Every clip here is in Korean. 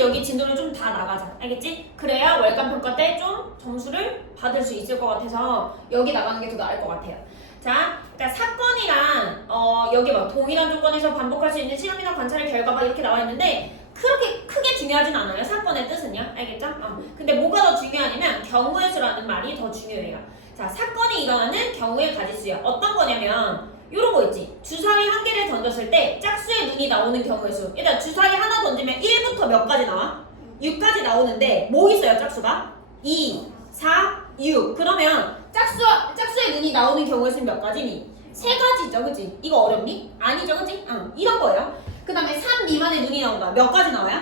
여기 진도를 좀 다 나가자. 알겠지? 그래야 월간 평가 때 좀 점수를 받을 수 있을 것 같아서 여기 나가는 게 더 나을 것 같아요. 자, 그러니까 사건이란 여기 막 동일한 조건에서 반복할 수 있는 실험이나 관찰의 결과가 이렇게 나와 있는데 그렇게 크게 중요하진 않아요. 사건의 뜻은요. 알겠죠? 근데 뭐가 더 중요하냐면 경우의 수라는 말이 더 중요해요. 자, 사건이 일어나는 경우의 가지수요. 어떤 거냐면 요런 거 있지. 주사위 한 개를 던졌을 때 짝수의 눈이 나오는 경우의 수. 일단 주사위 하나 던지면 1부터 몇 가지 나와? 6까지 나오는데 뭐 있어요, 짝수가? 2, 4, 6. 그러면 짝수의 눈이 나오는 경우의 수는 몇 가지니? 3가지죠, 그치? 이거 어렵니? 아니죠, 그치? 이런 거예요. 그 다음에 3 미만의 눈이 나온다. 몇 가지 나와요?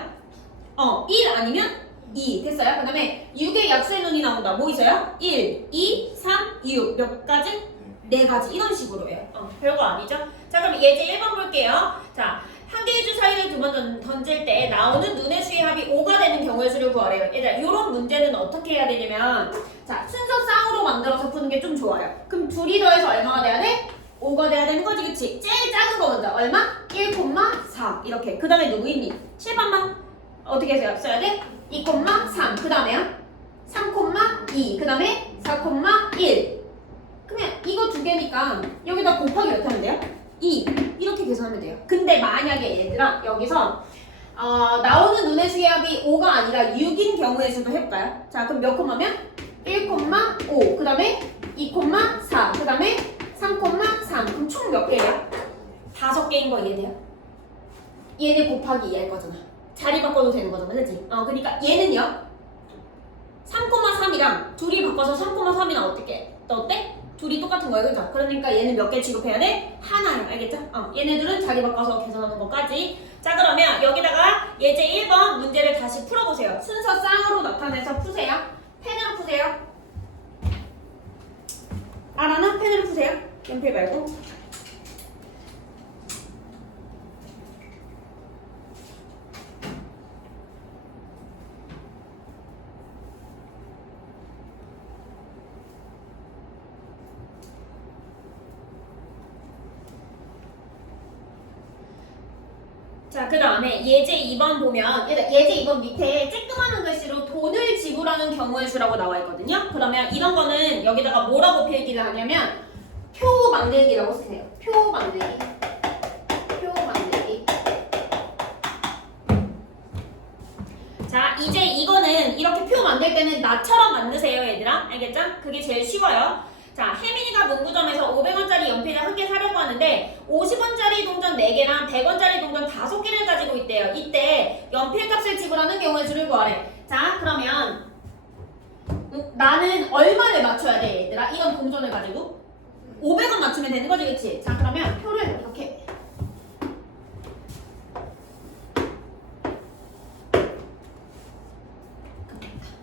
1 아니면 2. 됐어요? 그 다음에 6의 약수의 눈이 나온다. 뭐 있어요? 1, 2, 3, 6. 몇 가지? 4가지. 이런 식으로 해요. 별거 아니죠? 자, 그럼 예제 1번 볼게요. 자, 한 개의 주사위를 2번 던질 때 나오는 눈의 수의 합이 5가 되는 경우의 수를 구하래요. 얘들아, 이런 문제는 어떻게 해야 되냐면 자, 순서 쌍으로 만들어서 푸는 게 좀 좋아요. 그럼 둘이 더해서 얼마가 돼야 돼? 5가 돼야 되는 거지, 그치? 제일 작은 거 먼저. 얼마? 1,4. 이렇게. 그 다음에 누구 있니? 7번만 어떻게 해서 써야 돼? 2,3. 그 다음에요? 3,2. 그 다음에 4,1. 그러면 이거 두 개니까 여기다 곱하기 몇 하면 돼요? 2. 이렇게 계산하면 돼요. 근데 만약에 얘들아 여기서 나오는 눈의 수의 합이 5가 아니라 6인 경우의 수도 해볼까요? 자, 그럼 몇 콤마면? 1,5. 그 다음에 2,4. 그 다음에 3,3. 그럼 총 몇 개예요? 5개인 거 이해돼요? 얘네 곱하기 2 할 거잖아. 자리 바꿔도 되는 거잖아, 그치? 그러니까 얘는요 3,3이랑 둘이 바꿔서 3,3이랑 어떻게? 어때? 둘이 똑같은 거예요, 그죠? 그러니까 얘는 몇 개 취급해야 돼? 하나요, 알겠죠? 얘네들은 자리 바꿔서 계산하는 것까지. 자, 그러면 여기다가 예제 1번 문제를 다시 풀어보세요. 순서 쌍으로 나타내서 푸세요. 펜으로 푸세요. 알아나? 펜으로 푸세요. 연필 말고. 자, 그 다음에 예제 2번 보면 예제 2번 밑에 쬐끄마한 글씨로 돈을 지불하는 경우의 수라고 나와 있거든요. 그러면 이런 거는 여기다가 뭐라고 필기를 하냐면 표 만들기라고 쓰세요. 표 만들기. 표 만들기. 자, 이제 이거는 이렇게 표 만들 때는 나처럼 만드세요, 얘들아. 알겠죠? 그게 제일 쉬워요. 자, 혜민이가 문구점에서 500원짜리 연필을 한 개 사려고 하는데 50원짜리 동전 4개랑 100원짜리 동전 5개를 가지고 있대요. 이때 연필값을 지불하는 경우의 수를 구하래. 자, 그러면 나는 얼마를 맞춰야 돼, 얘들아? 이건 동전을 가지고 500원 맞추면 되는 거지, 그치? 자, 그러면 표를 이렇게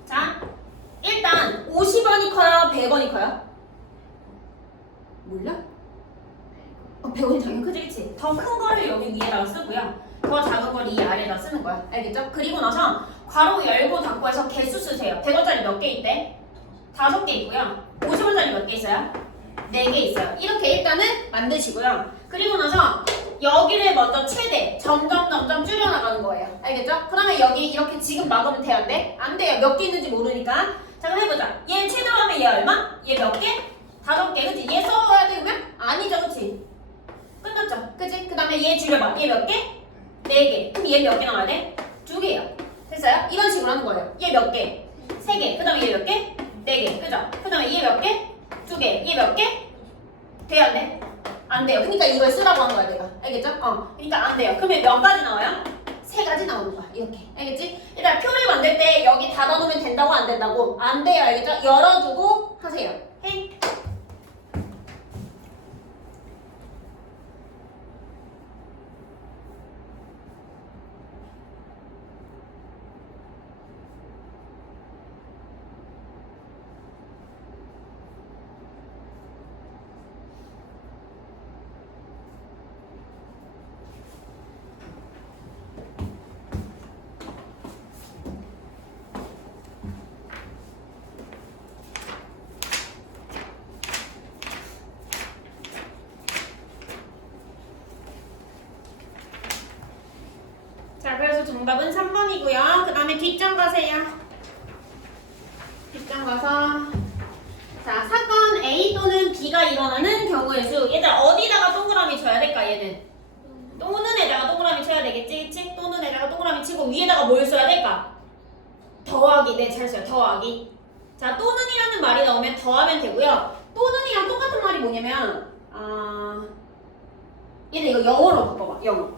자, 일단 50원이 커요? 100원이 커요? 몰라? 100원이 당연히 크지, 그치? 더 큰 거를 여기 위에다가 쓰고요. 더 작은 걸 이 아래에다 쓰는 거야. 알겠죠? 그리고 나서 괄호 열고 닫고 해서 개수 쓰세요. 100원짜리 몇 개 있대? 5개 있고요. 50원짜리 몇 개 있어요? 4개 있어요. 이렇게 일단은 만드시고요. 그리고 나서 여기를 먼저 최대 점점 줄여나가는 거예요. 알겠죠? 그러면 여기 이렇게 지금 막으면 돼요, 안 돼? 안 돼요. 몇 개 있는지 모르니까. 자, 그럼 해보자. 얘 최대로 하면 얘 얼마? 얘 몇 개? 5개, 그치? 얘 써야 되면? 아니죠, 그치? 끝났죠? 그치? 그 다음에 얘 줄여봐. 얘 몇 개? 4개. 그럼 얘 몇 개 나와야 돼? 2개요. 됐어요? 이런 식으로 하는 거예요. 얘 몇 개? 3개. 그 다음에 얘 몇 개? 4개. 그죠? 그 다음에 얘 몇 개? 2개. 얘 몇 개? 돼요, 안 돼? 안 돼요. 그러니까 이걸 쓰라고 하는 거야, 내가. 알겠죠? 그러니까 안 돼요. 그러면 몇 가지 나와요? 3가지 나오는 거야. 이렇게. 알겠지? 일단 표를 만들 때 여기 닫아놓으면 된다고 안 된다고? 안 돼요. 알겠죠? 열어두고 하세요. 헤이. 정답은 3번이고요. 그 다음에 뒷장 가세요. 뒷장 가서 자, 사건 A 또는 B가 일어나는 경우의 수. 얘들아 어디다가 동그라미 쳐야 될까 얘는? 또는에다가 동그라미 쳐야 되겠지? 그치? 또는에다가 동그라미 치고 위에다가 뭘 써야 될까? 더하기. 네, 잘 써요. 더하기. 자, 또는이라는 말이 나오면 더하면 되고요. 또는이랑 똑같은 말이 뭐냐면 얘들 이거 영어로 바꿔봐. 영어.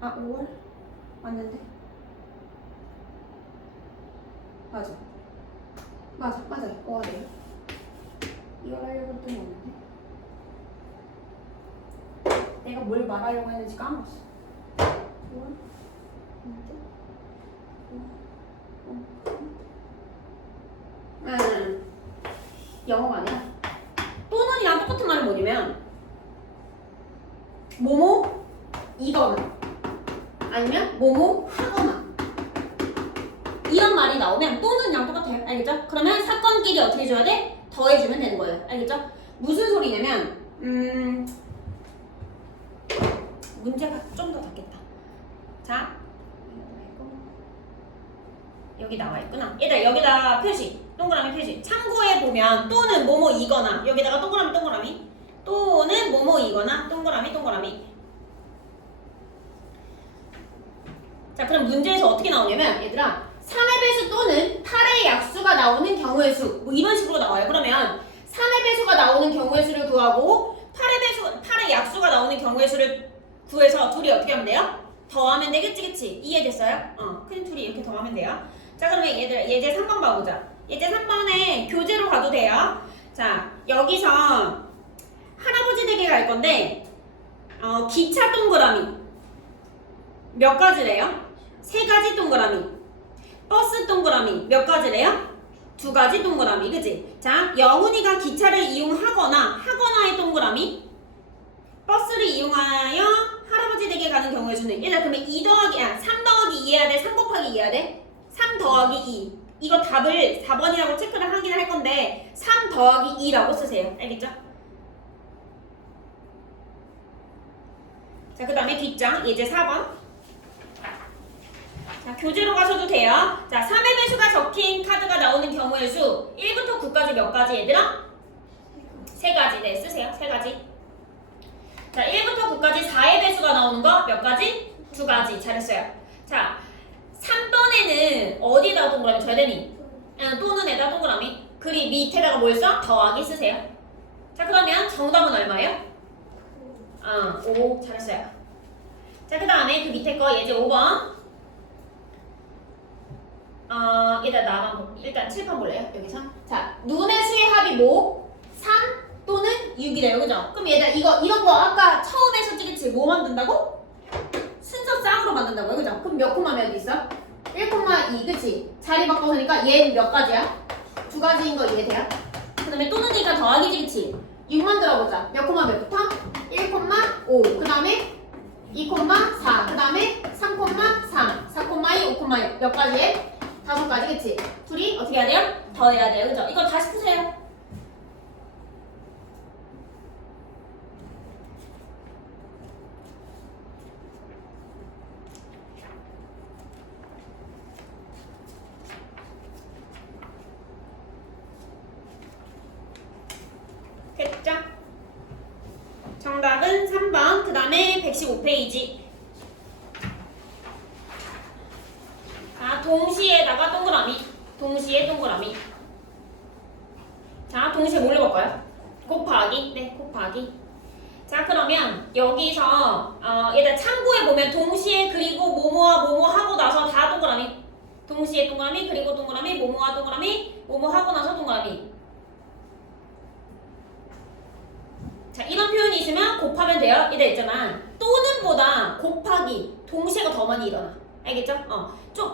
5월? 맞는데? 맞아요. 5월이에요. 이걸 하려고 했더니 없는데? 내가 뭘 말하려고 했는지 까먹었어. 5월? 영어가 아니야. 또는이랑 똑같은 말은 뭐냐면 뭐뭐 이거나 아니면 뭐뭐 하거나 이런 말이 나오면 또는이랑 똑같아요. 알겠죠? 그러면 사건끼리 어떻게 해줘야 돼? 더해주면 되는 거예요. 알겠죠? 무슨 소리냐면 문제가 좀 더 닫겠다. 자, 여기 나와 있구나. 얘들아 여기다 표시, 동그라미 표시. 참고해 보면 또는 뭐뭐이거나 여기다가 동그라미 또는 뭐뭐이거나 동그라미. 자, 그럼 문제에서 어떻게 나오냐면 얘들아 3의 배수 또는 8의 약수가 나오는 경우의 수. 뭐 이런 식으로 나와요. 그러면 3의 배수가 나오는 경우의 수를 구하고 8의 약수가 나오는 경우의 수를 구해서 둘이 어떻게 하면 돼요? 더하면 되겠지, 그치? 이해됐어요? 큰 둘이 이렇게 더하면 돼요. 자, 그러면 얘들아 예제 3번 봐보자. 예제 3번에 교재로 가도 돼요. 자, 여기서 할아버지 댁에 갈 건데 기차 동그라미 몇 가지래요? 3가지 동그라미. 버스 동그라미 몇 가지래요? 2가지 동그라미, 그치? 자, 영훈이가 기차를 이용하거나 하거나의 동그라미, 버스를 이용하여 할아버지 댁에 가는 경우의 수는 얘들아 그러면 3 더하기 2 해야 돼? 3 곱하기 2 해야 돼? 3 더하기 2. 이거 답을 4번이라고 체크를 하긴 할 건데 3 더하기 2라고 쓰세요. 알겠죠? 자, 그 다음에 뒷장 예제 4번. 자, 교재로 가셔도 돼요. 자, 3의 배수가 적힌 카드가 나오는 경우의 수 1부터 9까지 몇 가지 얘들아? 3가지. 네, 쓰세요. 3가지. 자, 1부터 9까지 4의 배수가 나오는 거 몇 가지? 2가지. 잘했어요. 자, 3번에는 어디에다가 동그라미 쳐야 되니? 또는에다 동그라미. 그리 밑에다가 뭘 써? 더하기 쓰세요. 자, 그러면 정답은 얼마예요? 5. 잘했어요. 자, 그 다음에 그 밑에 거 예제 5번. 일단 7번 볼래요? 여기서. 자, 눈의 수의 합이 뭐? 3 또는 6이래요. 그죠? 그럼 얘들아 이런 거 아까 처음에 솔직히 뭐 만든다고? 순서 쌍으로 만든다고요. 그죠? 그럼 몇 콤마 몇 있어? 1,2 그치? 자리 바꿔서니까 얘는 몇 가지야? 2가지인 거 이해돼요? 그 다음에 또는니까 더하기지 그치? 6 만들어보자. 몇 콤마 몇부터? 1,5 그 다음에 2,4 그 다음에 3,3 4,2 5,6 몇 가지에? 5가지 그치? 둘이 어떻게 해야 돼요? 더해야 돼요. 그죠? 이거 다시 푸세요. 됐죠? 정답은 3번. 그 다음에 115페이지. 자, 동시에다가 동그라미. 동시에 동그라미. 자, 동시에 뭘로 바꿔요? 곱하기. 네, 곱하기. 자, 그러면 여기서 얘들 참고해보면 동시에 그리고 뭐뭐와 뭐뭐 하고 나서 다 동그라미. 동시에 동그라미 그리고 동그라미 뭐뭐와 동그라미 뭐뭐 하고 나서 동그라미. 자, 이런 표현이 있으면 곱하면 돼요. 얘들 있잖아. 또는보다 곱하기 동시에가 더 많이 일어나. 알겠죠?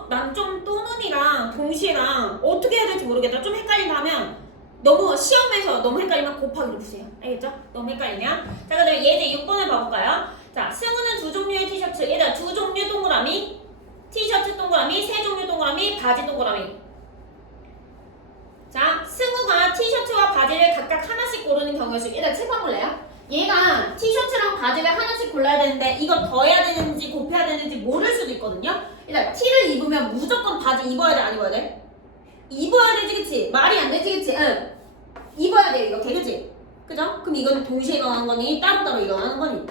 난 좀 또는이랑 동시에랑 어떻게 해야 될지 모르겠다. 좀 헷갈린다 하면 너무 시험에서 너무 헷갈리면 곱하기로 푸세요. 알겠죠? 너무 헷갈리면. 자, 그 다음에 예제 6번을 봐볼까요? 자, 승우는 2종류의 티셔츠. 얘들아 2종류 동그라미, 티셔츠 동그라미, 3종류 동그라미, 바지 동그라미. 자, 승우가 티셔츠와 바지를 각각 하나씩 고르는 경우의 수. 얘들아 칠판 볼래요? 얘가 티셔츠랑 바지를 하나씩 골라야 되는데 이거 이거 더해야 되는지 곱해야 되는지 모를 수도 있거든요. 일단 T를 입으면 무조건 바지 입어야 돼, 안 입어야 돼? 입어야 되지, 그치? 말이 안 되지, 그치? 응. 입어야 돼, 이렇게, 그치? 그죠? 그럼 이건 동시에 일어나는 거니? 따로따로 일어나는 거니?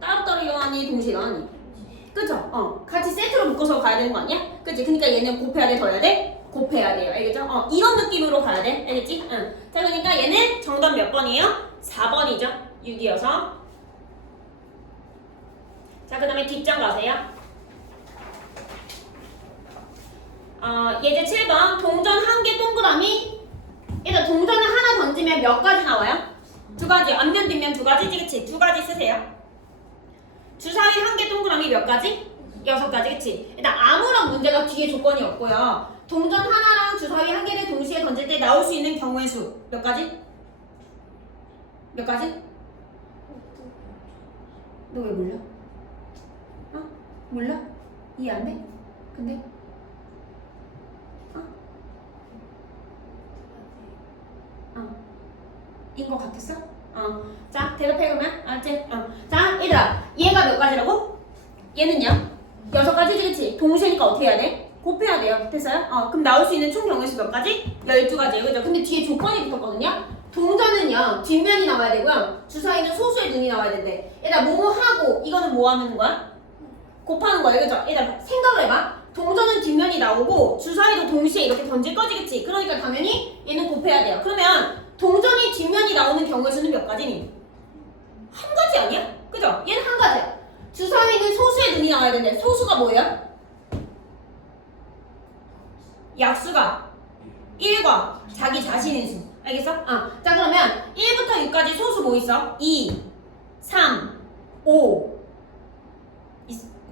따로따로 일어나니? 동시에 일어나니? 그쵸? 같이 세트로 묶어서 가야 되는 거 아니야? 그치? 그러니까 얘는 곱해야 돼, 더해야 돼? 곱해야 돼요. 알겠죠? 이런 느낌으로 가야 돼. 알겠지? 응. 자, 그러니까 얘는 정답 몇 번이에요? 4번이죠? 6이어서. 자, 그 다음에 뒷장 가세요. 예제 7번. 동전 한 개 동그라미. 일단 동전을 하나 던지면 몇 가지 나와요? 2가지. 앞면, 뒷면 2가지지, 그치? 2가지 쓰세요. 주사위 한 개 동그라미 몇 가지? 6가지, 그치? 일단 아무런 문제가 뒤에 조건이 없고요. 동전 하나랑 주사위 한 개를 동시에 던질 때 나올 수 있는 경우의 수 몇 가지? 몇 가지? 너 왜 몰라? 몰라? 이해 안 돼? 근데? 인 것 같았어? 자, 대답해 그러면. 알았지? 자, 얘들아. 얘가 몇 가지라고? 얘는요? 6가지지, 그치? 동시에니까 어떻게 해야 돼? 곱해야 돼요. 됐어요? 그럼 나올 수 있는 총 경우의 수 몇 가지? 12가지예요. 그죠? 근데 뒤에 조건이 붙었거든요? 동전은요, 뒷면이 나와야 되고요. 주사위는 소수의 눈이 나와야 된대. 얘들아, 뭐뭐 하고, 이거는 뭐 하는 거야? 곱하는 거예요. 그죠? 얘들아, 생각을 해봐. 동전은 뒷면이 나오고, 주사위도 동시에 이렇게 던질 거지, 그치? 그러니까 당연히 얘는 곱해야 돼요. 그러면 동전이 뒷면이 나오는 경우의 수는 몇 가지니? 한 가지 아니야? 그죠? 얘는 한 가지야. 주사위는 소수의 눈이 나와야 되는데 소수가 뭐예요? 약수가 1과 자기 자신의 수. 알겠어? 자, 그러면 1부터 6까지 소수 뭐 있어? 2, 3, 5.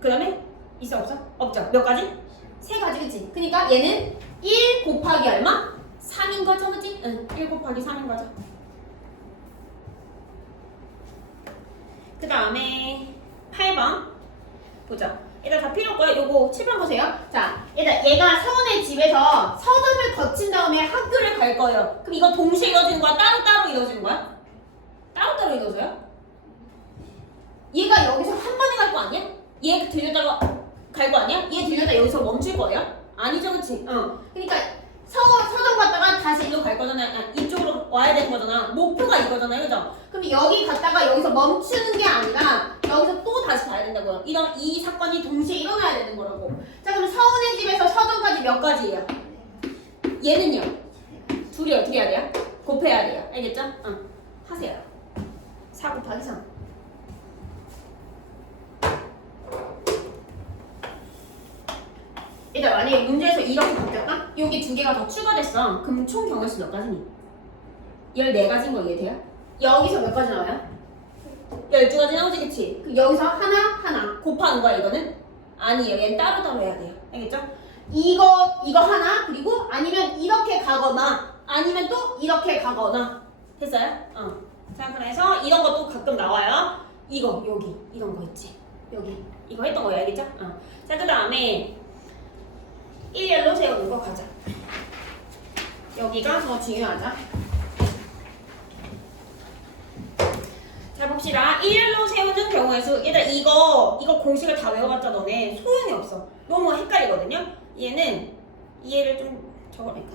그 다음에 있어 없어? 없죠. 몇 가지? 3가지, 그치? 그러니까 얘는 1 곱하기 얼마? 3인 거죠, 그치? 응, 1 곱하기 3인 거죠. 그 다음에 8번 보자. 얘들 다 필요 없고요. 요거 7번 보세요. 자, 얘가 서원의 집에서 서점을 거친 다음에 학교를 갈 거예요. 그럼 이거 동시에 이루어지는 거야? 따로따로 이루어지는 거야? 따로따로 이루어져요? 얘가 여기서 한 번에 갈 거 아니야? 얘 들렸다가 갈 거 아니야? 얘 들렸다 여기서 멈출 거예요? 아니죠, 그치? 그러니까 서점 갔다가 다시 이리로 갈 거잖아. 이쪽으로 와야 되는 거잖아. 목표가 이거잖아요, 그죠? 그럼 여기 갔다가 여기서 멈추는 게 아니라 여기서 또 다시 가야 된다고요. 이 사건이 동시에 일어나야 되는 거라고. 자, 그럼 서운의 집에서 서점까지 몇 가지예요? 얘는요? 둘이요. 어떻게 해야 돼요? 곱해야 돼요. 알겠죠? 하세요. 4 곱하기 3. 일단 만약에 문제에서 이렇게 바뀌었다? 여기 2개가 더 추가됐어. 그럼 총 경우의 수 몇 가지니? 14가지인 거 이해돼요? 여기서 몇 가지 나와요? 12가지 나오지, 그치? 여기서 하나 곱하는 거야, 이거는? 아니에요. 얘는 따로따로 해야 돼요. 알겠죠? 이거 하나, 그리고 아니면 이렇게 가거나, 아니면 또 이렇게 가거나. 됐어요? 자, 그래서 이런 것도 가끔 나와요. 여기, 이런 거 있지? 여기. 이거 했던 거예요, 알겠죠? 자, 그 다음에 일렬로 세우는 거 가자. 여기가 더 중요하자. 자, 봅시다. 일렬로 세우는 경우의 수. 얘들아, 이거 공식을 다 외워봤자 너네 소용이 없어. 너무 헷갈리거든요. 얘는 이해를 좀 적어낼까?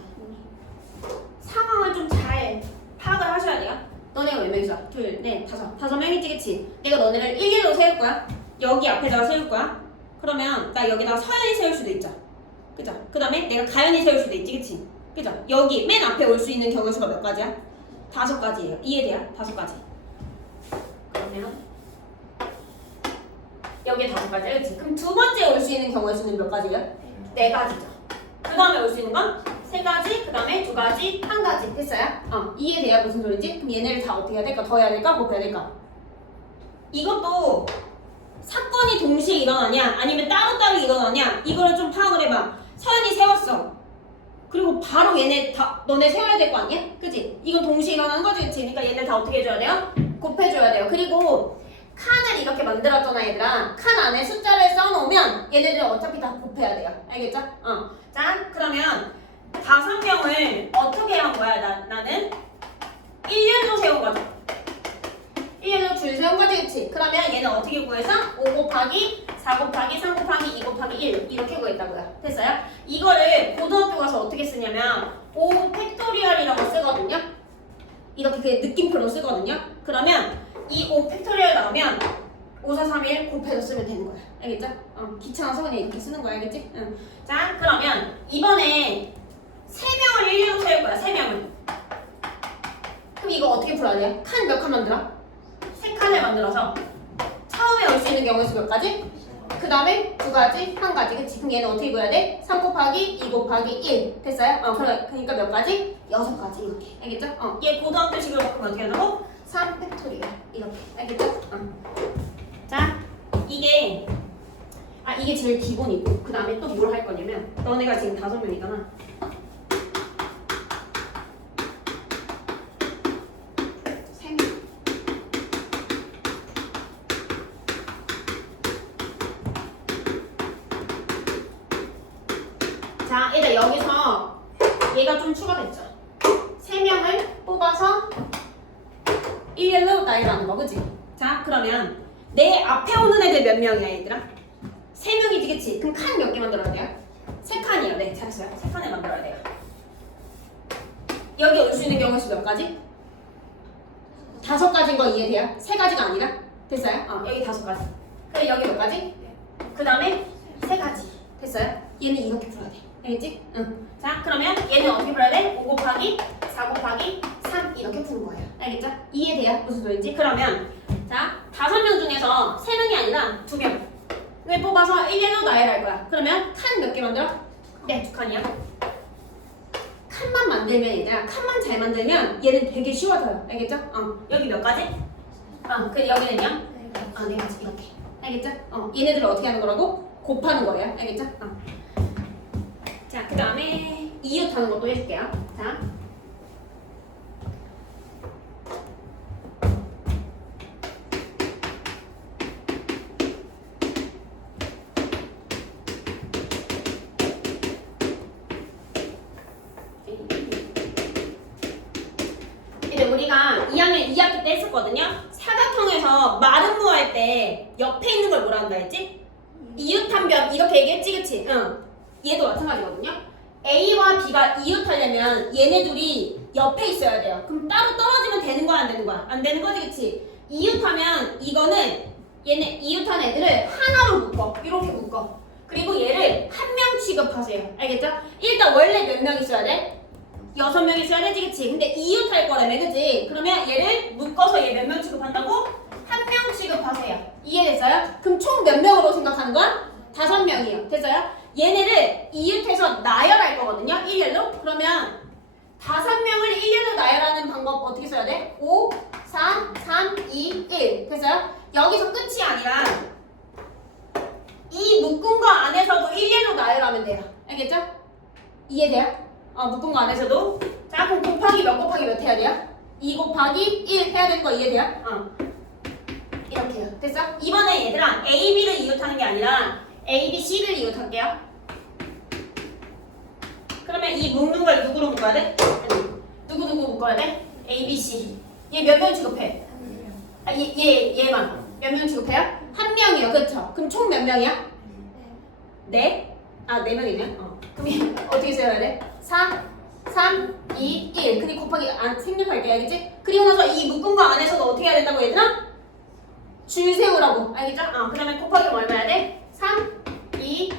상황을 좀 잘 파악을 하셔야 돼요. 너네가 몇 명이서? 둘, 넷, 다섯 명이지, 그치? 내가 너네를 일렬로 세울 거야. 여기 앞에다가 세울 거야. 그러면 나 여기다가 서연이 세울 수도 있죠. 그죠? 그 다음에 내가 가연이 세울 수도 있지, 그치? 그죠? 여기 맨 앞에 올 수 있는 경우의 수가 몇 가지야? 5가지예요. 이해돼요? 5가지. 그러면 여기에 5가지야, 그치? 그럼 두 번째 올 수 있는 경우의 수는 몇 가지예요? 4가지죠. 그 다음에 올 수 있는 건 3가지, 그 다음에 2가지, 1가지. 됐어요? 이해돼요? 무슨 소리인지? 그럼 얘네를 다 어떻게 해야 될까? 더해야 될까? 곱해야 될까? 이것도 사건이 동시에 일어나냐? 아니면 따로따로 일어나냐? 이거를 좀 파악을 해봐. 서연이 세웠어. 그리고 바로 얘네 다 너네 세워야 될 거 아니야? 그치? 이건 동시에 일어나는 거지, 그치? 그러니까 얘네 다 어떻게 해줘야 돼요? 곱해줘야 돼요. 그리고 칸을 이렇게 만들었잖아, 얘들아. 칸 안에 숫자를 써놓으면 얘네들은 어차피 다 곱해야 돼요. 알겠죠? 자, 그러면 5명을 어떻게 한 거야, 나는? 일렬로 세운 거죠. 1렬로 줄 세운 거지, 그치? 그러면 얘는 어떻게 구해서? 5 곱하기 4 곱하기 3 곱하기 2 곱하기 1 이렇게 구했다고요. 됐어요? 이거를 고등학교 가서 어떻게 쓰냐면 5 팩토리얼이라고 쓰거든요. 이렇게 그 느낌표로 쓰거든요. 그러면 이 5 팩토리얼 나오면 5, 4, 3, 1 곱해서 쓰면 되는 거야. 알겠죠? 귀찮아서 그냥 이렇게 쓰는 거야. 알겠지? 응. 자, 그러면 이번에 3명을 1렬로 세울 거야. 3명을. 그럼 이거 어떻게 풀어야 돼? 칸 몇 칸 만들어? 3칸을 만들어서 처음에 올 수 있는 경우의 수 몇 가지? 그 다음에 2가지, 1가지. 그치? 그럼 얘는 어떻게 구해야 돼? 3 곱하기 2 곱하기 1. 됐어요? 그러니까 몇 가지? 6가지. 이렇게. 알겠죠? 얘 고등학교식으로 바꾸면 어떻게 한다고? 3 팩토리얼. 이렇게. 알겠죠? 자, 이게 제일 기본이고 그 다음에 또 뭘 할 거냐면 너네가 지금 5명이잖아. 자, 얘들 여기서 얘가 좀 추가됐죠. 3명을 뽑아서 1렬로 나열하는 거, 그치? 자, 그러면 내 앞에 오는 애들 몇 명이야, 얘들아? 3명이지, 그치? 그럼 칸 몇 개 만들어야 돼요? 3칸이요. 네, 잘했어요. 3칸을 만들어야 돼요. 여기 올 수 있는 경우의 수 몇 가지? 5가지인 거 이해돼요? 3가지가 아니라? 됐어요? 여기 5가지. 그럼 여기 몇 가지? 그 다음에 3가지. 됐어요? 얘는 이렇게 풀어야 돼. 알겠지? 응. 자, 그러면 얘는 어떻게 풀어야 돼? 5 곱하기 4 곱하기 3 이렇게 푸는 거예요. 알겠죠? 이해돼요? 무슨 소리인지? 그러면 자, 5명 중에서 3명이 아니라 2명을 뽑아서 1렬로 나열할 거야. 그러면 칸 몇 개 만들어? 네, 2칸이야. 칸만 만들면 얘들아, 칸만 잘 만들면 얘는 되게 쉬워져요. 알겠죠? 여기 몇 가지? 그 여기는요? 4가지 이렇게. 알겠죠? 얘네들을 어떻게 하는 거라고? 곱하는 거예요. 알겠죠? 자, 그 다음에 이웃하는 것도 해줄게요. 자. 우리가 2학년 2학기 때 했었거든요. 사각형에서 마름모 할 때 옆에 있는 걸 뭐라 한다 했지? 이웃한변 이렇게 얘기했지, 그치? 응. 얘도 마찬가지거든요. A와 B가 이웃하려면 얘네 둘이 옆에 있어야 돼요. 그럼 따로 떨어지면 되는 거야, 안 되는 거야? 안 되는 거지, 그치? 이웃하면 이거는 얘네 이웃한 애들을 하나로 묶어. 이렇게 묶어. 그리고 얘를 한 명 취급하세요. 알겠죠? 일단 원래 몇 명 있어야 돼? 6명 있어야 되지, 그치? 근데 이웃할 거라며, 그치? 그러면 얘를 묶어서 얘 몇 명 취급한다고? 한 명 취급하세요. 이해됐어요? 그럼 총 몇 명으로 생각하는 거야? 5명이요. 됐어요? 얘네를 이웃해서 나열할 거거든요. 1렬로. 그러면 5명을 1렬로 나열하는 방법 어떻게 써야 돼? 5, 4, 3, 2, 1. 됐어요? 여기서 끝이 아니라 이 묶은 거 안에서도 1렬로 나열하면 돼요. 알겠죠? 이해돼요? 묶은 거 안에서도. 자, 그럼 곱하기 몇 해야 돼요? 2 곱하기 1 해야 되는 거 이해돼요? 이렇게 해요. 됐어? 이번에 얘들아 A, B를 이웃하는 게 아니라 A, B, C를 이웃할게요. 그러면 이 묶는 걸 누구로 묶어야 돼? 누구 묶어야 돼? A, B, C. 얘 몇 명 취급해? 얘만 몇 명 취급해요? 1명이요. 그렇죠? 그럼 총 몇 명이야? 네? 4명이네. 그럼 어떻게 써야 돼? 4, 3, 2, 1. 근데 곱하기 생략할게. 알겠지? 그리고 나서 이 묶은 거 안에서도 어떻게 해야 된다고 얘들아? 줄 세우라고. 알겠죠? 그 다음에 곱하기 얼마 해야 돼? 3, 2,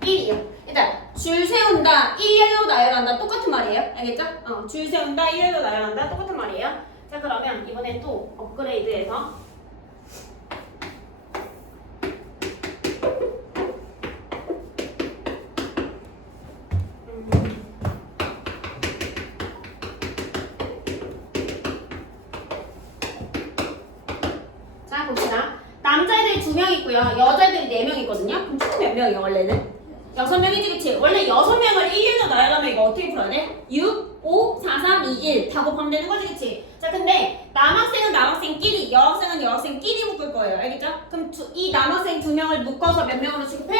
1이요. 일단 줄 세운다, 1렬로 나열한다 똑같은 말이에요. 알겠죠? 줄 세운다, 1렬로 나열한다 똑같은 말이에요. 자, 그러면 이번엔 또 업그레이드해서 자, 봅시다. 남자애들이 2명 있고요. 여자애들이 4명 있거든요. 그럼 총 몇 명이에요, 원래는? 6명이지, 그치? 원래 6명을 1렬로 나열하면 이거 어떻게 풀어야 돼? 6, 5, 4, 3, 2, 1 다 곱하면 되는 거지, 그치? 자, 근데 남학생은 남학생끼리, 여학생은 여학생끼리 묶을 거예요. 알겠죠? 그럼 이 남학생 2명을 묶어서 몇 명으로 취급해?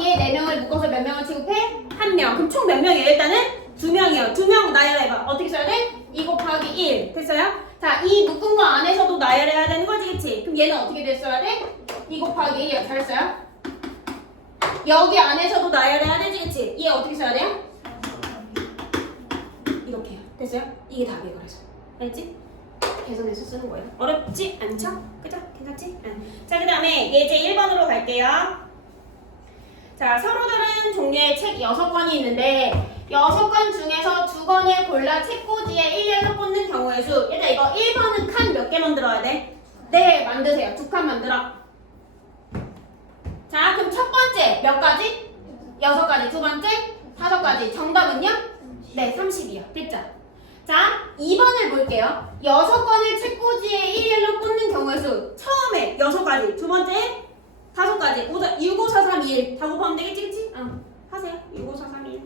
얘 4명을 묶어서 몇 명을 취급해? 1명. 그럼 총 몇 명이에요? 일단은 2명이요. 2명 나열해봐. 어떻게 써야 돼? 2 곱하기 1. 됐어요? 자, 이 묶은 거 안에서도 나열해야 되는 거지, 그치? 그럼 얘는 어떻게 됐어야 돼? 2 곱하기 1이야. 잘했어요? 여기 안에서도 나열해야 되지, 그치? 얘 어떻게 써야 돼요? 이렇게요. 됐어요? 이게 답이에요, 그래서. 알겠지? 계산해서 쓰는 거예요. 어렵지 않죠? 그죠? 괜찮지? 응. 자, 그 다음에 예제 1번으로 갈게요. 자, 서로 다른 종류의 책 6권이 있는데 6권 중에서 2권을 골라 책꽂이에 일렬로 꽂는 경우의 수. 얘들아, 이거 1번은 칸 몇 개 만들어야 돼? 네, 만드세요. 2칸 만들어. 자, 그럼 첫 번째 몇 가지? 6가지. 두 번째 5가지. 정답은요? 네, 30이요. 됐죠? 자, 2번을 볼게요. 6권을 책꽂이에 일렬로 꽂는 경우의 수. 처음에 6가지. 두 번째 5가지. 6, 5, 4, 3, 2, 1. 다 곱하면 되겠지, 그치? 응. 하세요. 6, 5, 4, 3, 2, 1.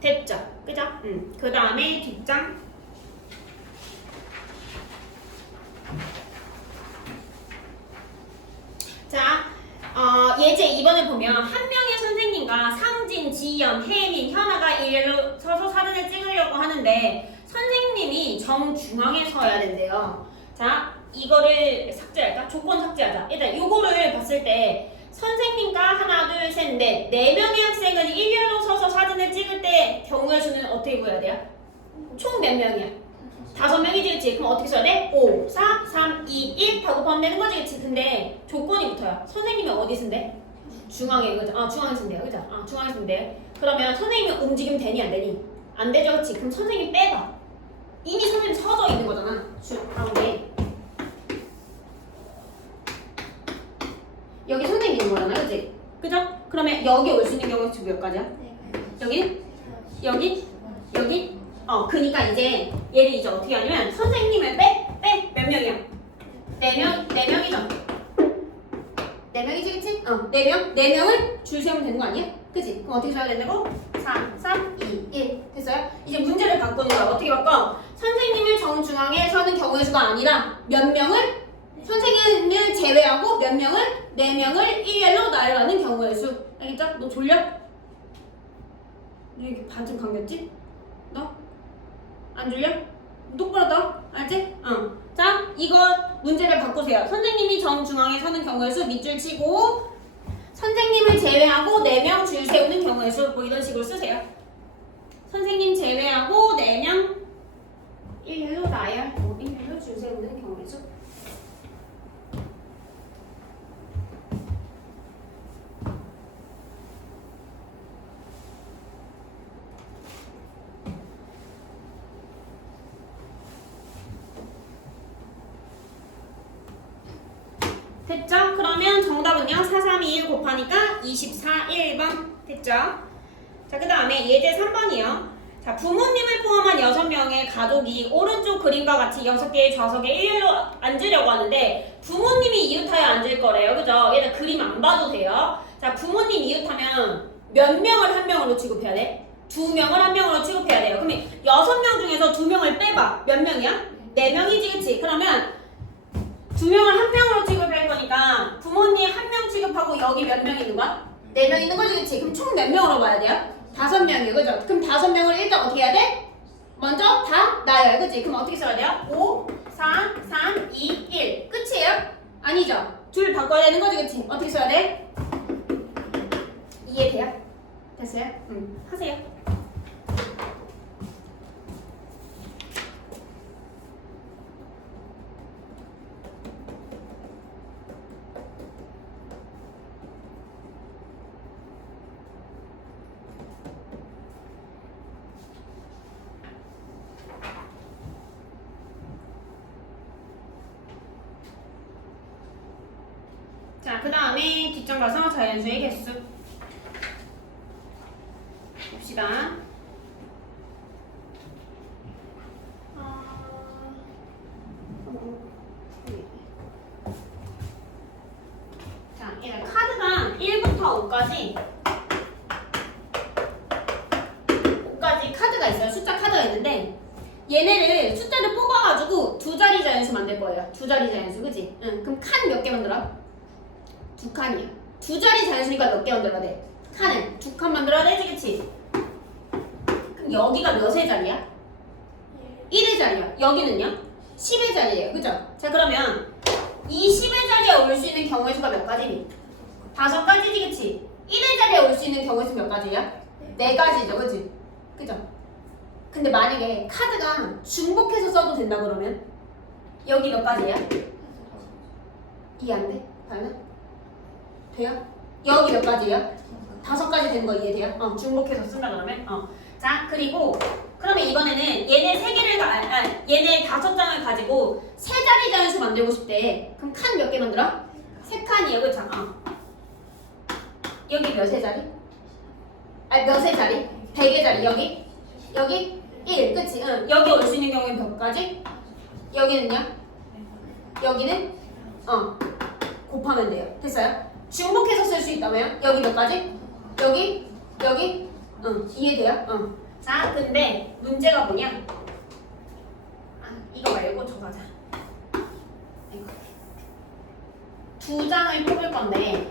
됐죠? 그죠? 그 다음에 뒷장. 자, 예제 2번을 보면 한 명의 선생님과 상진, 지연, 혜민, 현아가 일렬로 서서 사진을 찍으려고 하는데 선생님이 정중앙에 서야 된대요. 자, 이거를 삭제할까? 조건 삭제하자. 일단 요거를 봤을 때 선생님과 하나, 둘, 셋, 넷, 4명의 학생은 일렬로 서서 사진을 찍을 때 경우의 수는 어떻게 구해야 돼요? 총 몇 명이야? 5명이지, 그치? 그럼 어떻게 써야 돼? 5, 4, 3, 2, 1 다 곱하면 되는 거지, 그치? 근데 조건이 붙어요. 선생님이 어디 쓴대? 중앙에, 그죠? 중앙에 쓴대요, 그죠? 중앙에 쓴대. 그러면 선생님이 움직이면 되니, 안 되니? 안 되죠, 그치? 그럼 선생님 빼봐. 이미 선생님 서져 있는 거잖아. 가운데. 여기 선생님 있는 거잖아, 그치? 그죠? 그러면 여기 올 수 있는 경우가 몇 가지야? 여기? 여기? 여기? 그니까 이제 얘를 이제 어떻게 하냐면 선생님을 빼? 몇 명이야? 4명? 4명이죠? 4명이지, 그치? 4명? 4명을 줄 세우면 되는 거 아니야? 그치? 그럼 어떻게 써야 된다고? 4, 3, 2, 1 됐어요? 이제 문제를 바꾸는 거야. 어떻게 바꿔? 선생님을 정중앙에 서는 경우의 수가 아니라 몇 명을? 선생님을 제외하고 몇 명을? 4명을 일렬로 나열하는 경우의 수. 알겠죠? 너 졸려? 너 이렇게 반쯤 감겼지? 너? 안 졸려? 똑바로 떠? 알지? 자, 이거 문제를 바꾸세요. 선생님이 정중앙에 서는 경우의 수 밑줄 치고 선생님을 제외하고 4명 줄 세우는 경우의 수 뭐 이런 식으로 쓰세요. 선생님 제외하고 4명 일렬로 나열 일렬로 줄 세우는 경우의 수. 됐죠? 그러면 정답은요. 4, 3, 2, 1 곱하니까 24, 1번 됐죠? 자, 그 다음에 예제 3번이요. 자, 부모님을 포함한 6명의 가족이 오른쪽 그림과 같이 6개의 좌석에 일렬로 앉으려고 하는데 부모님이 이웃하여 앉을 거래요. 그죠? 얘들 그림 안 봐도 돼요. 자, 부모님 이웃하면 몇 명을 한 명으로 취급해야 돼? 2명을 한 명으로 취급해야 돼요. 그러면 6명 중에서 2명을 빼봐. 몇 명이야? 4명이지, 그치? 그러면 2명을 한 명으로 취급할 거니까 부모님 1명 취급하고 여기 몇 명 있는 거야? 4명 있는 거지, 그치? 그럼 총 몇 명으로 봐야 돼요? 5명이에요, 그죠? 그럼 5명을 일단 어떻게 해야 돼? 먼저 다 나열, 그치? 그럼 어떻게 써야 돼요? 5, 4, 3, 2, 1 끝이에요? 아니죠? 줄 바꿔야 되는 거지, 그치? 어떻게 써야 돼? 이해돼요? 됐어요? 하세요. 자, 그 다음에 뒷장 가서 자연수의 개수 봅시다. 자, 얘는 카드가 1부터 5까지 카드가 있어요. 숫자 카드가 있는데 얘네를 숫자를 뽑아가지고 자꾸 두 자리 자연수 만들 거예요. 두 자리 자연수, 그치? 응. 그럼 칸 몇 개 만들어? 두 칸이야. 두 자리 자연수니까 몇 개 만들어야 돼? 칸을 두 칸 만들어야 되지, 그치? 그럼 여기가 몇의 자리야? 1의 자리야. 여기는요? 10의 자리예요. 그죠? 자, 그러면 이 10의 자리에 올 수 있는 경우의 수가 몇 가지니? 5가지지, 그치? 1의 자리에 올 수 있는 경우의 수 몇 가지야? 4가지죠, 그치? 그죠? 근데 만약에 카드가 중복해서 써도 된다 그러면 여기 몇 가지야? 이해 안 돼? 다현아? 돼요? 여기 몇 가지야? 5가지 되는 거 이해돼요? 중복해서 쓴다 그러면? 자, 그리고 그러면 이번에는 얘네 3개를 얘네 5장을 가지고 3자리 자연수 만들고 싶대. 그럼 칸 몇 개 만들어? 3칸이에요, 그쵸? 여기 몇의 자리? 몇의 자리? 100의 자리. 여기 1, 그치? 응. 여기 올 수 있는 경우엔 몇 가지? 여기는요? 여기는? 곱하면 돼요. 됐어요? 중복해서 쓸 수 있다며요? 여기 몇 가지? 여기? 이해돼요? 자, 근데 문제가 뭐냐? 이거 말고 저거 하자. 두 장을 뽑을 건데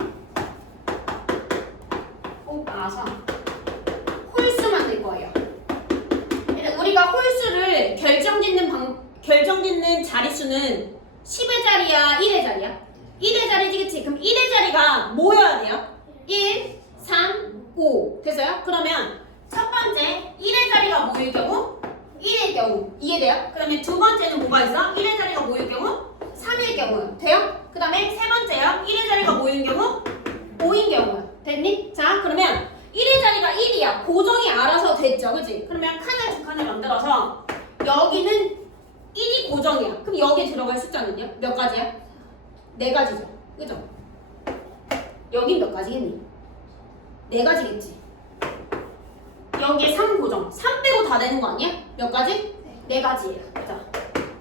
뽑아서 홀수 만들 거예요. 우리가 홀수를 결정짓는 자릿수는 10의 자리야, 1의 자리야? 1의 자리지, 그치? 그럼 1의 자리가 뭐여야 돼요? 1, 3, 5. 됐어요? 그러면 첫 번째 1의 자리가 뭐일 경우? 1일 경우. 이해돼요? 그러면 두 번째는 뭐가 있어? 1의 자리가 뭐일 경우? 3일 경우. 돼요? 그 다음에 세 번째요. 1의 자리가 뭐일 경우? 5인 경우. 됐니? 자, 그러면 1의 자리가 1이야. 고정이 알아서 됐죠, 그치? 그러면 칸을 두 칸을 만들어서 여기는 1이 고정이야. 그럼 여기 들어갈 숫자는요? 몇 가지야? 4가지죠. 그죠? 여긴 몇 가지겠니? 4가지겠지. 여기에 3 고정. 3 빼고 다 되는 거 아니야? 몇 가지? 4가지예요. 그죠?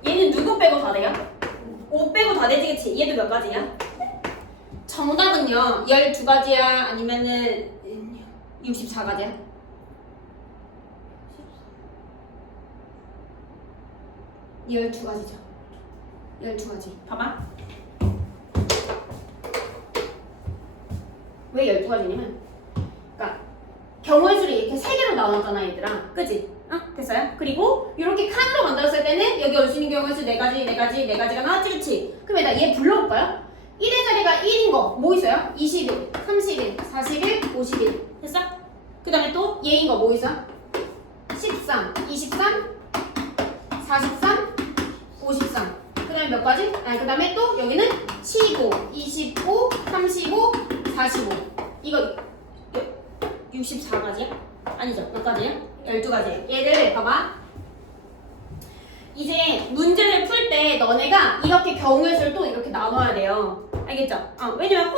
얘는 누구 빼고 다 돼요? 5 빼고 다 되지, 그치? 얘도 몇 가지야? 정답은요, 12가지야? 아니면은 64가지야? 12가지죠. 12가지. 봐봐. 왜 12가지냐면, 그러니까 경우의 수를 이렇게 3개로 나눴잖아, 얘들아. 그치? 됐어요? 그리고 이렇게 칸으로 만들었을 때는 여기 올 수 있는 경우의 수 4가지가 나왔지, 그치? 그럼 일단 얘 불러볼까요? 1의 자리가 1인 거 뭐 있어요? 21, 31, 41, 51. 됐어? 그 다음에 또 얘인 거 뭐 있어? 13, 23, 43, 53. 그 다음에 몇 가지? 그 다음에 또 여기는 15, 25, 35, 45. 이거 64가지야? 아니죠. 몇 가지야? 12가지야. 얘를 봐봐. 이제 문제를 풀 때 너네가 이렇게 경우의 수를 또 이렇게 나눠야 돼요. 알겠죠? 왜냐면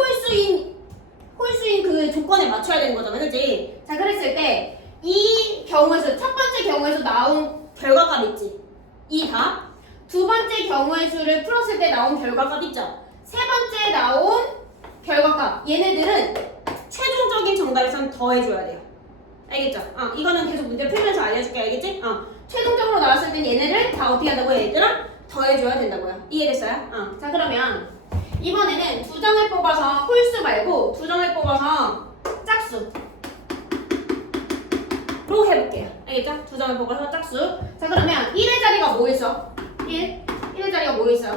홀수인 그 조건에 맞춰야 되는 거잖아, 그치? 자, 그랬을 때 이 경우의 수, 첫 번째 경우의 수 나온 결과값 있지? 이 답. 두 번째 경우의 수를 풀었을 때 나온 결과값 있죠? 세 번째 나온 결과값. 얘네들은 최종적인 정답에선 더해줘야 돼요. 알겠죠? 이거는 계속 문제 풀면서 알려줄게. 알겠지? 최종적으로 나왔을 땐 얘네를 다 어떻게 한다고요? 얘들아? 더해줘야 된다고요. 이해됐어요? 자, 그러면 이번에는 두 장을 뽑아서 홀수 말고 두 장을 뽑아서 짝수로 해볼게요. 알겠죠? 두 장을 뽑아서 짝수. 자, 그러면 1의 자리가 뭐 있어? 1의 자리가 뭐 있어?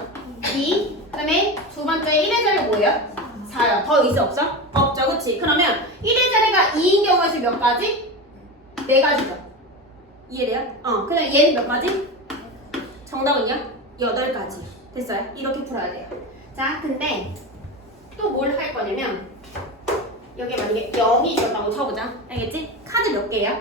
2. 그 다음에 두 번째 1의 자리가 뭐예요? 4요. 더 있어 없어? 없죠, 그치? 그러면 1의 자리가 2인 경우의 수 몇 가지? 4가지죠. 이해돼요? 그 다음에 얘는 몇 가지? 정답은요? 8가지. 됐어요? 이렇게 풀어야 돼요. 자, 근데 또 뭘 할 거냐면 여기 만약에 0이 있었다고 쳐보자. 알겠지? 카드 몇 개야?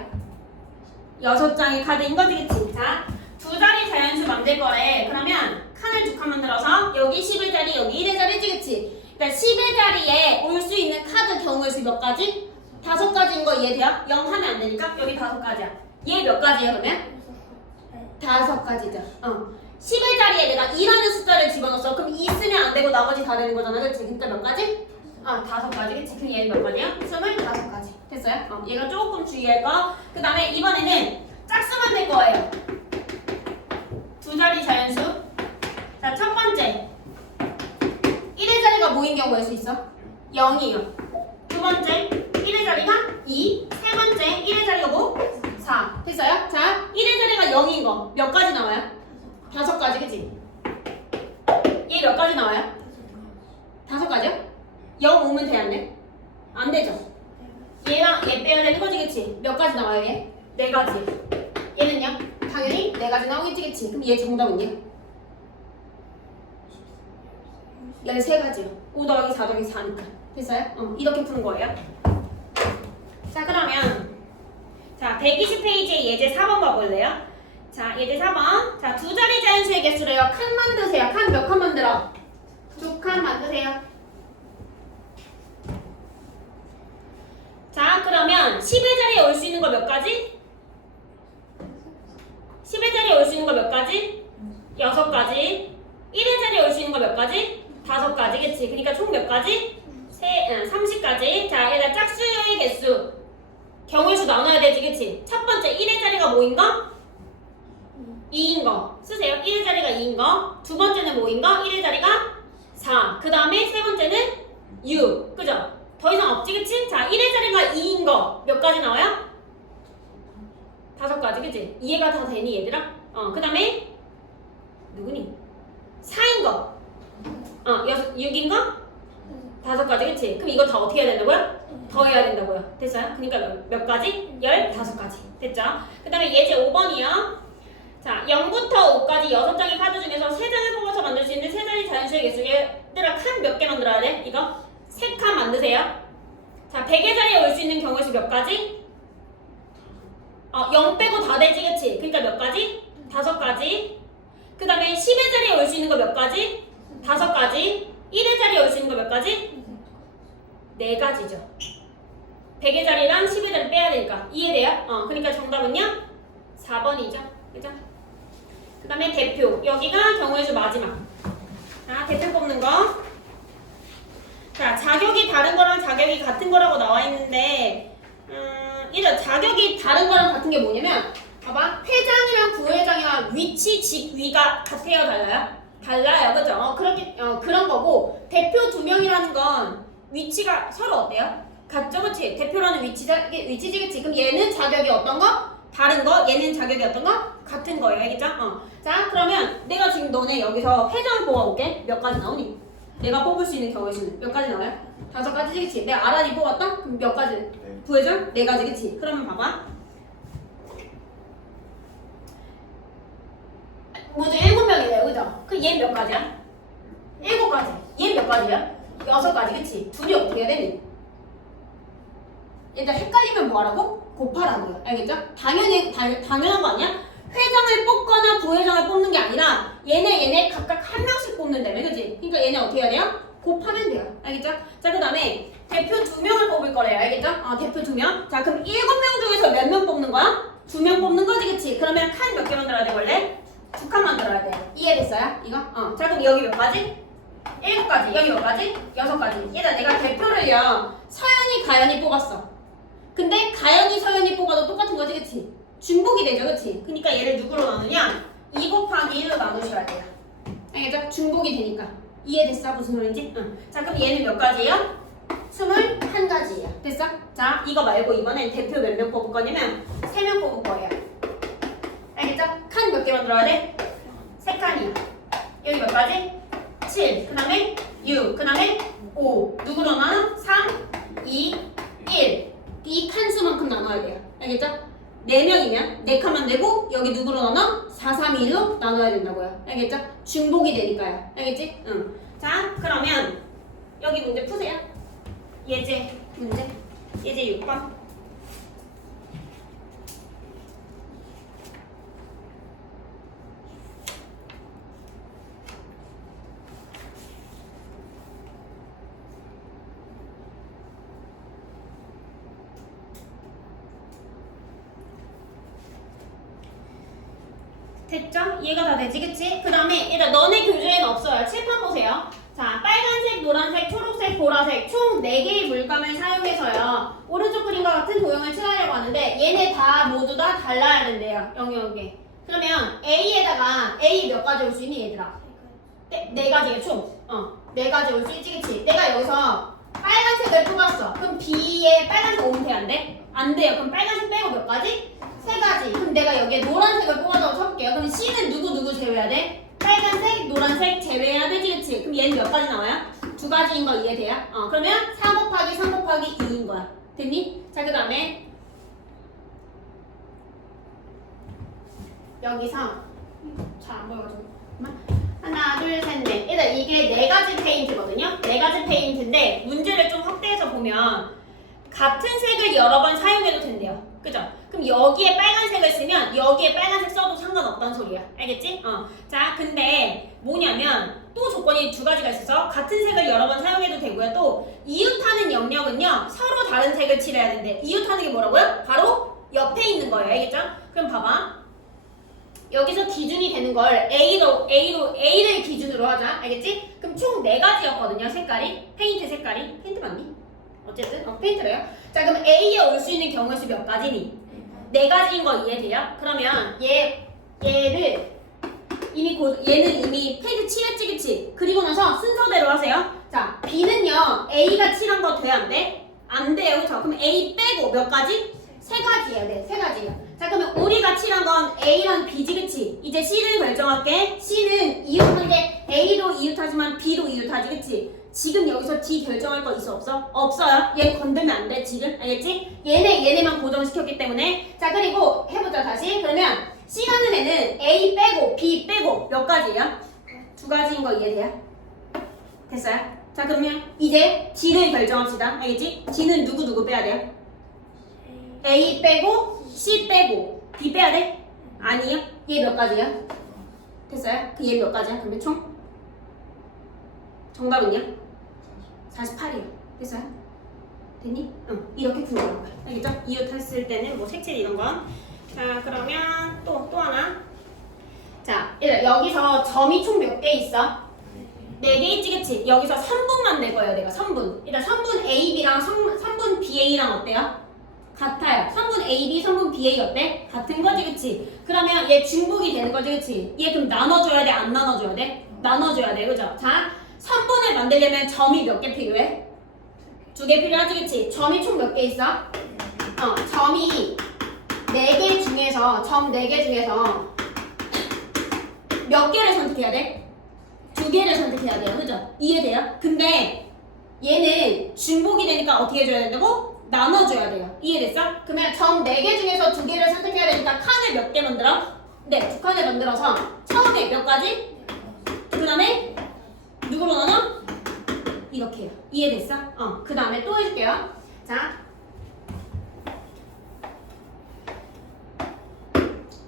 6장의 카드인 거지, 그치? 자, 두 자리 자연수 만들 거래. 그러면 칸을 두 칸 만들어서 여기 10의 자리, 여기 1의 자리지, 그치? 그러니까 10의 자리에 올 수 있는 카드 경우의 수 몇 가지? 5가지인 거 이해돼요? 0 하면 안 되니까 여기 5가지야. 얘 몇 가지야, 그러면? 5가지죠. 10의 자리에 내가 2라는 숫자를 집어넣었어. 그럼 2 쓰면 안 되고 나머지 다 되는 거잖아, 그치? 그러니까 몇 가지? 5가지, 그치? 그럼 얘는 몇 가지야? 25가지. 됐어요? 얘가 조금 주의할 거. 그 다음에 이번에는 짝수 만들 거예요. 두 자리 자연수. 0인 경우 낼 수 있어? 0이요. 두 번째 1의 자리가 2, 세 번째 1의 자리가 뭐? 4. 됐어요? 자, 1의 자리가 0인 거 몇 가지 나와요? 5가지, 그치? 얘 몇 가지 나와요? 5가지요? 0 오면 돼, 안 돼? 안 되죠? 얘랑 얘 빼야 되는 거지, 그치? 몇 가지 나와요, 얘? 4가지. 얘는요? 당연히 4가지 나오겠지, 그치? 그럼 얘 정답은요? 13가지요. 5 더하기 4 더하기 4니까. 됐어요? 이렇게 푸는 거예요. 자, 그러면 자, 120페이지에 예제 4번 봐볼래요? 자, 예제 4번. 자, 두 자리 자연수의 개수래요. 칸 만드세요. 칸 몇 칸 만들어? 2칸 만드세요. 자, 그러면 10의 자리에 올 수 있는 거 몇 가지? 10의 자리에 올 수 있는 거 몇 가지? 6가지. 1의 자리에 올 수 있는 거 몇 가지? 5가지, 그치? 그러니까 총 몇 가지? 30가지. 자, 얘가 짝수의 개수. 경우의 수 나눠야 되지, 그치? 첫 번째 1의 자리가 뭐인 거? 2인 거. 쓰세요. 1의 자리가 2인 거. 두 번째는 뭐인 거? 1의 자리가 4. 그 다음에 세 번째는 6. 그죠? 더 이상 없지, 그치? 자, 1의 자리가 2인 거. 몇 가지 나와요? 5가지, 그치? 이해가 다 되니, 얘들아? 그 다음에 누구니? 4인 거. 6인 거? 5가지, 그치? 그럼 이거 다 어떻게 해야 된다고요? 더 해야 된다고요. 됐어요? 그러니까 몇 가지? 15가지. 됐죠? 그 다음에 예제 5번이요. 자, 0부터 5까지 6장의 카드 중에서 3장을 뽑아서 만들 수 있는 세 자리 자연수의 개수. 얘들아, 칸 몇 개 만들어야 돼? 이거? 3칸 만드세요. 자, 100의 자리에 올 수 있는 경우의 수 몇 가지? 0 빼고 다 되지, 그치? 그러니까 몇 가지? 5가지. 그 다음에 10의 자리에 올 수 있는 거 몇 가지? 5가지. 1의 자리에 올 수 있는 거 몇 가지? 4가지죠. 100의 자리랑 10의 자리 빼야 되니까. 이해돼요? 그러니까 정답은요? 4번이죠. 그죠? 그 다음에 대표. 여기가 경우의 수 마지막. 자, 대표 뽑는 거. 자, 자격이 다른 거랑 자격이 같은 거라고 나와 있는데, 일단 자격이 다른 거랑 같은 게 뭐냐면, 봐봐. 회장이랑 부회장이랑 위치, 직위가 같아요, 달라요? 달라요, 그죠? 그런 거고, 대표 2명이라는 건 위치가 서로 어때요? 같죠, 그치? 대표라는 위치지, 그치? 그럼 얘는 자격이 어떤 거? 다른 거? 얘는 자격이 어떤 거? 같은 거예요, 알겠죠? 자, 그러면 내가 지금 너네 여기서 회장을 뽑아볼게. 몇 가지 나오니? 내가 뽑을 수 있는 경우의 수는 몇 가지 나와요? 5가지지, 그치? 내가 아란이 뽑았다? 그럼 몇 가지? 부회장? 4가지, 그치? 그러면 봐봐. 모두 7명이래요, 그죠? 그 얘 몇 가지야? 7가지. 얘 몇 가지야? 6가지, 그치? 둘이 어떻게 해야 되니? 일단 헷갈리면 뭐하라고? 곱하라고요. 알겠죠? 당연한 거 아니야? 회장을 뽑거나 부회장을 뽑는 게 아니라 얘네 각각 한 명씩 뽑는다며, 그치? 그러니까 얘네 어떻게 해야 돼요? 곱하면 돼요. 알겠죠? 자, 그 다음에 대표 2명을 뽑을 거래요. 알겠죠? 대표 2명. 자, 그럼 7명 중에서 몇 명 뽑는 거야? 2명 뽑는 거지, 그치? 그러면 칸 몇 개 만들어야 돼, 원래? 2칸 만들어야 돼. 이해됐어요? 이거? 자, 그럼 여기 몇 가지? 7가지. 여기 몇 가지? 6가지. 얘들아, 내가 대표를요, 서연이, 가연이 뽑았어. 근데 가연이, 서연이 뽑아도 똑같은 거지, 그치? 중복이 되죠, 그치? 그러니까 얘를 누구로 나누냐? 2 곱하기 1로 나누셔야 돼요. 알겠죠? 중복이 되니까. 이해됐어? 무슨 말인지? 자, 그럼 얘는 몇 가지예요? 21가지예요. 됐어? 자, 이거 말고 이번엔 대표 몇 명 뽑을 거냐면 3명 뽑을 거예요. 알겠죠? 칸 몇 개 만들어야 돼? 3칸이야. 여기 몇 가지? 7. 그 다음에 6. 그 다음에 5. 누구로 나눠? 3, 2, 1. 이 칸수만큼 나눠야 돼요. 알겠죠? 4명이면 4칸만 되고 여기 누구로 나눠? 4, 3, 2로 나눠야 된다고요. 알겠죠? 중복이 되니까요. 알겠지? 응. 자, 그러면 여기 문제 푸세요. 예제 문제. 예제 6번. 됐죠? 이해가 다 되지, 그치? 그 다음에 일단 너네 교재에는 없어요. 칠판 보세요. 자, 빨간색, 노란색, 초록색, 보라색 총 4개의 물감을 사용해서요. 오른쪽 그림과 같은 도형을 칠하려고 하는데 얘네 다 모두 다 달라야 된대요. 영역에. 그러면 A에다가 A 몇 가지 올 수 있니, 얘들아? 네 가지의 총. 네 가지 올 수 있지, 그치? 내가 여기서 빨간색을 뽑았어. 그럼 B에 빨간색 오면 돼, 안 돼? 안 돼요. 그럼 빨간색 빼고 몇 가지? 세 가지. 그럼 내가 여기에 노란색을 뽑아서 쳐볼게요. 그럼 C는 누구 제외해야 돼? 빨간색, 노란색 제외해야 되지, 그치? 그럼 얘는 몇 가지 나와요? 두 가지인 거 이해돼요? 그러면 4 곱하기 3 곱하기 2인 거야. 됐니? 자, 그 다음에 여기서 잘 안 보여가지고 하나, 둘, 셋, 넷. 일단 이게 네 가지 페인트거든요. 네 가지 페인트인데 문제를 좀 확대해서 보면 같은 색을 여러 번 사용해도 된대요. 그죠? 그럼 여기에 빨간색을 쓰면 여기에 빨간색 써도 상관없다는 소리야. 알겠지? 자, 근데 뭐냐면 또 조건이 두 가지가 있어서 같은 색을 여러 번 사용해도 되고요. 또 이웃하는 영역은요. 서로 다른 색을 칠해야 되는데 이웃하는 게 뭐라고요? 바로 옆에 있는 거예요. 알겠죠? 그럼 봐봐. 여기서 기준이 되는 걸 A를 기준으로 하자. 알겠지? 그럼 총 4가지였거든요. 색깔이. 페인트 색깔이. 페인트 맞니? 어쨌든 페인트래요. 자, 그럼 A에 올 수 있는 경우의 수 몇 가지니? 4가지인 거 이해돼요? 그러면 얘를 얘는 이미 페인트 칠했지, 그치? 그리고 나서 순서대로 하세요. 자, B는요. A가 칠한 거 돼, 안 돼? 안 돼요, 그쵸? 그럼 A 빼고 몇 가지? 3가지예요. 네, 3가지예요. 자, 그러면 우리가 칠한 건 A랑 B지, 그치? 이제 C를 결정할게. C는 이웃한 게 A도 이웃하지만 B도 이웃하지, 그치? 지금 여기서 D 결정할 거 있어, 없어? 없어요. 얘 건들면 안 돼, 지금. 알겠지? 얘네만 고정시켰기 때문에. 자, 그리고 해보자, 다시. 그러면 C라는 애는 A 빼고 B 빼고 몇 가지예요? 2가지인 거 이해돼요? 됐어요? 자, 그러면 이제 D를 결정합시다. 알겠지? D는 누구 빼야 돼요? A 빼고 C 빼고 B 빼야 돼? 아니요. 얘 몇 가지야? 됐어요? 그 얘 몇 가지야? 그러면 총? 정답은요? 48이요. 됐어요? 됐니? 응. 이렇게 구분하는 거야. 알겠죠? 이웃했을 때는 뭐 색칠 이런 건. 자, 그러면 또 하나. 자, 여기서 점이 총 몇 개 있어? 4개 있지, 그치? 여기서 3분만 낼 거예요, 내가 3분. 일단 3분 AB랑 3분 BA랑 어때요? 같아요. 3분 AB, 3분 BA 어때? 같은 거지, 그치? 그러면 얘 중복이 되는 거지, 그치? 얘 그럼 나눠줘야 돼, 안 나눠줘야 돼? 나눠줘야 돼, 그죠? 자, 3분을 만들려면 점이 몇 개 필요해? 2개 필요하지, 그치? 점이 총 몇 개 있어? 점이 4개 중에서, 점 4개 중에서 몇 개를 선택해야 돼? 2개를 선택해야 돼요, 그죠? 이해돼요? 근데 얘는 중복이 되니까 어떻게 해줘야 된다고? 나눠줘야 돼요. 이해됐어? 그러면 점 4개 중에서 2개를 선택해야 되니까 칸을 몇 개 만들어? 네, 2칸을 만들어서 처음에 몇 가지? 그 다음에 누구로 나눠? 이렇게 해요. 이해됐어? 그 다음에 또 해줄게요. 자,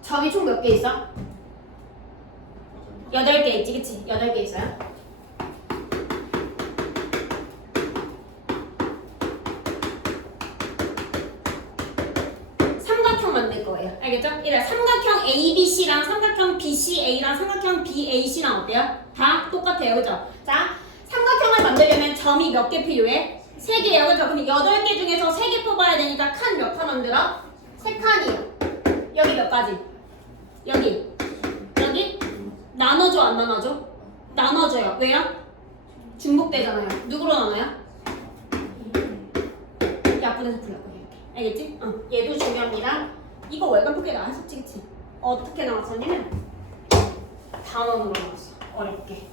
점이 총 몇 개 있어? 8개 있지, 그치? 8개 있어요. 만들 거예요. 알겠죠? 이래 삼각형 ABC랑 삼각형 BCA랑 삼각형 BAC랑 어때요? 다 똑같아요. 그죠? 자, 삼각형을 만들려면 점이 몇 개 필요해? 3개예요. 그죠? 그럼 8개 중에서 3개 뽑아야 되니까 칸 몇 칸 만들어? 3칸이에요. 여기 몇 가지? 여기 나눠줘, 안 나눠줘? 나눠줘요. 왜요? 중복되잖아요. 누구로 나눠요? 약분해서 풀려고 이렇게. 알겠지? 얘도 중요합니다. 이거 월간 포켓 나왔었지, 그치? 어떻게 나왔었냐면 단원으로 나왔어. 어렵게.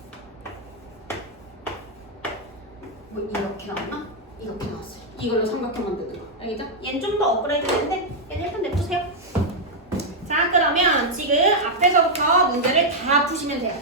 뭐 이렇게 나왔나? 이렇게 나왔어요. 이걸로 삼각형 만드는 거. 알겠죠? 얘는 좀 더 업그레이드 되는데 얘는 일단 냅두세요. 자, 그러면 지금 앞에서부터 문제를 다 푸시면 돼요.